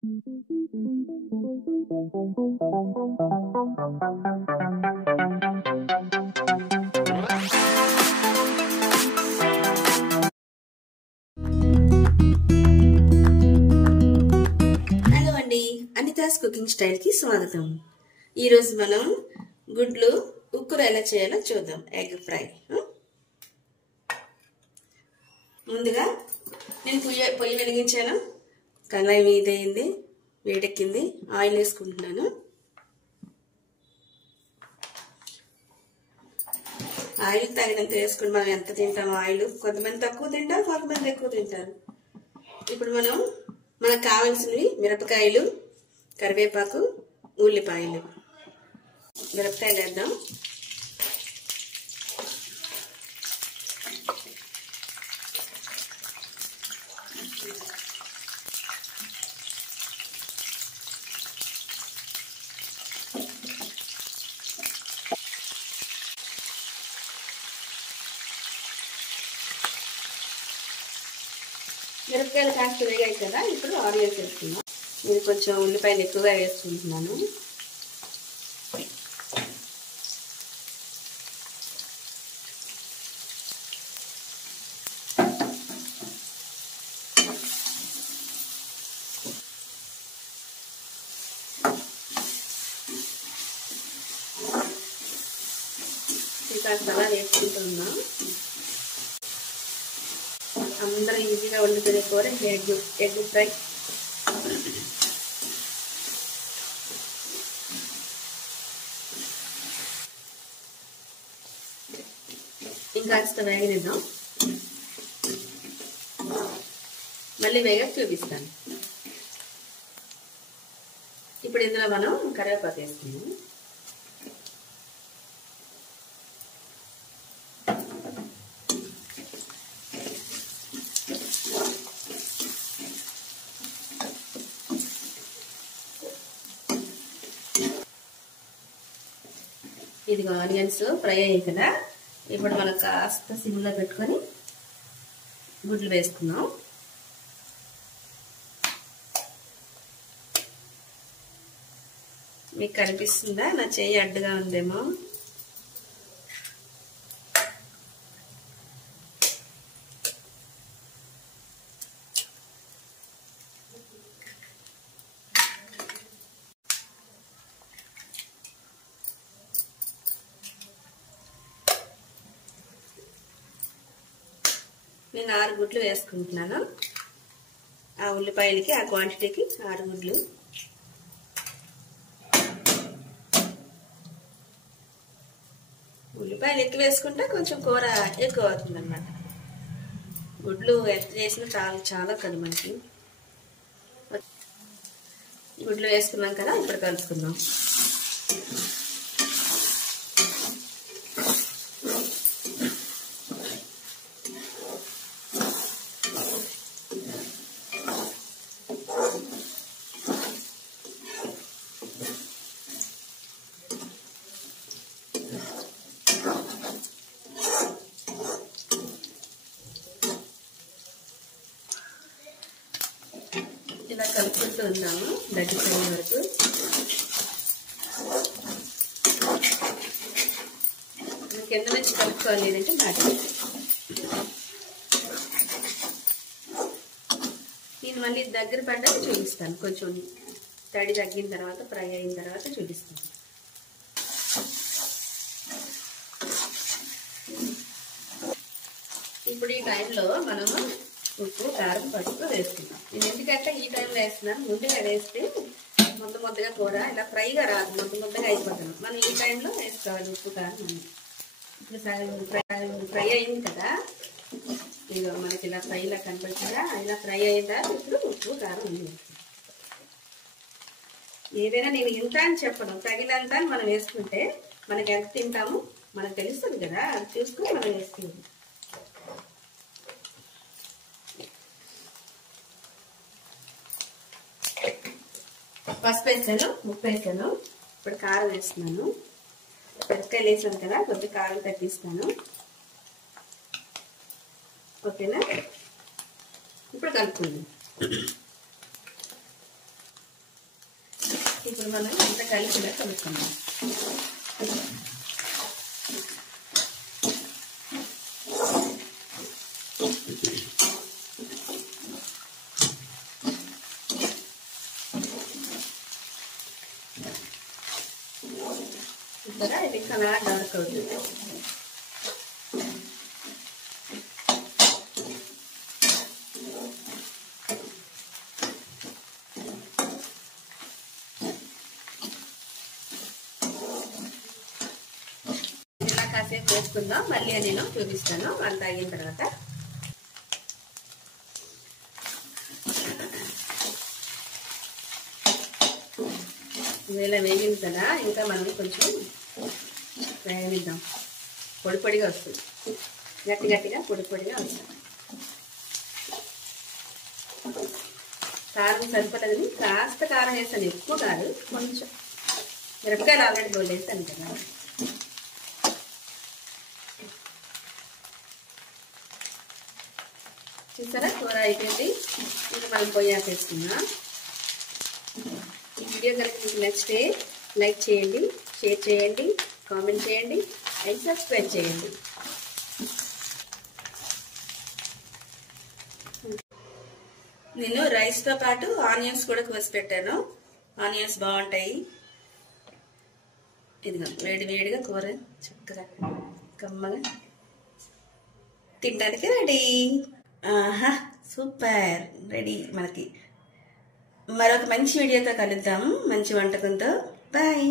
Anita's cooking style కి స్వాగతం. ఈరోజు మనం గుడ్లు ఉక్కుర ఎలా చేయాలో చూద్దాం. Egg fry. ముందుగా నేను పొయ్యి వెలిగించాను. కళాయి వేడైంది, వేడెక్కింది. ఆయిల్ వేసుకుంటున్నాను. ఆయిల్ తగినంత వేసుకుని మనం ఎంత తింటాం ఆయిల్. కొంతమంది తక్కువ తింటారు, కొంతమంది ఎక్కువ తింటారు. ఇప్పుడు మనకు కావాల్సినవి మిరపకాయలు, కరివేపాకు, ఉల్లిపాయలు. మిరపకాయలు వేద్దాం. మిరపకాయలు కాస్త వేగాయి కదా, ఇప్పుడు ఆనియన్స్ వేసుకుందాం. నేను కొంచెం ఉల్లిపాయలు ఎక్కువగా వేసుకుంటున్నాను. కాస్త అలా వేసుకుంటున్నా. అందరూ ఈజీగా వండుకునే కూర ఎగ్ ఫ్రై. ఇంకాస్త వేగనిద్దాం. మళ్ళీ వేగ చూపిస్తాను. ఇప్పుడు ఇందులో మనం కరివేపాకు వేసుకుందాం. ఇదిగో ఆనియన్స్ ఫ్రై అయ్యాయి కదా, ఇప్పుడు మనం కాస్త సిమ్లో పెట్టుకొని గుడ్లు వేసుకున్నాం. మీకు కనిపిస్తుందా? నా చెయ్యి అడ్డుగా ఉందేమో. నేను 6 గుడ్లు వేసుకుంటున్నాను. ఆ ఉల్లిపాయలకి, ఆ క్వాంటిటీకి 6 గుడ్లు. ఉల్లిపాయలు ఎక్కువ వేసుకుంటే కొంచెం కూర ఎక్కువ అవుతుంది అన్నమాట. గుడ్లు ఎంత చేసినా చాలా కదా మనకి. గుడ్లు వేసుకున్నాం కదా, ఇప్పుడు కలుపుకుందాం. ఇలా కలుపుకుంటూ ఉన్నాము దగ్గర వరకు. కింద నుంచి కలుపుకోవాలి లేదంటే బాగా. నేను మళ్ళీ దగ్గర పడ్డాక చూపిస్తాను. కొంచెం తడి తగ్గిన తర్వాత, ఫ్రై అయిన తర్వాత చూపిస్తాను. ఇప్పుడు ఈ టైంలో మనము ఉప్పు, కారం, పసుపు వేసుకుంటాం. నేను ఎందుకంటే ఈ టైంలో వేస్తున్నాను. ముందుగా వేస్తే ముద్దగా కూర ఇలా ఫ్రైగా రాదు, ముద్దగా అయిపోతాను. మనం ఈ టైంలో వేసుకోవాలి ఉప్పు, కారం అన్నీ. ఇప్పుడు ఫ్రై అయింది కదా, ఇదిగో మనకి ఇలా ఫ్రైలా కనపడుతుందా? ఇలా ఫ్రై అయిందా? ఇప్పుడు ఉప్పు, కారం అన్నీ వేస్తాం. ఏదైనా నేను ఇంత అని చెప్పను, తగినంత అని మనం వేసుకుంటే మనకి ఎంత తింటాము మనకు తెలుస్తుంది కదా, అది చూసుకుని మనం వేసుకుంటాం. పసుపు వేసాను, ఉప్పు వేసాను. ఇప్పుడు కారం వేస్తున్నాను. మిరపకాయలు వేసాను కదా, కొద్దిగా కారం తగ్గిస్తాను. ఓకేనా? ఇప్పుడు కలుపుకుందాం. ఇప్పుడు మనం ఇంత కలిసిగా కలుపుకుందాం. ఇక్కడ ఇది అలా డార్క్ అవుతుంది. ఇలా కాసేపు వేసుకుందాం, మళ్ళీ నేను చూపిస్తాను అంత అయిన తర్వాత. ఇలా వేగింది కదా, ఇంకా మనం కొంచెం వేగిద్దాం. పొడి పొడిగా వస్తుంది, గట్టి గట్టిగా పొడి పొడిగా వస్తుంది. కారం సరిపడదని కాస్త కారం వేస్తాను, ఎక్కువ కాదు, కొంచెం. మిరపకాయలు ఆల్రెడీ బోల్ వేస్తాను కదా. చూసారా కూర అయిపోయింది. ఇంకా మనం పొయ్యి ఆపేసుకున్నాం. ఈ వీడియో కనుక మీకు నచ్చితే లైక్ చేయండి, షేర్ చేయండి, కామెంట్ చేయండి అండ్ సబ్స్క్రైబ్ చేయండి. నేను రైస్తో పాటు ఆనియన్స్ కూడా కోసి పెట్టాను. ఆనియన్స్ బాగుంటాయి. ఇదిగో వేడి వేడిగా కూర చక్కగా కమ్మగా తినడానికి రెడీ. ఆహా సూపర్, రెడీ. మనకి మరొక మంచి వీడియోతో కలుద్దాం, మంచి వంటకంతో. బాయ్.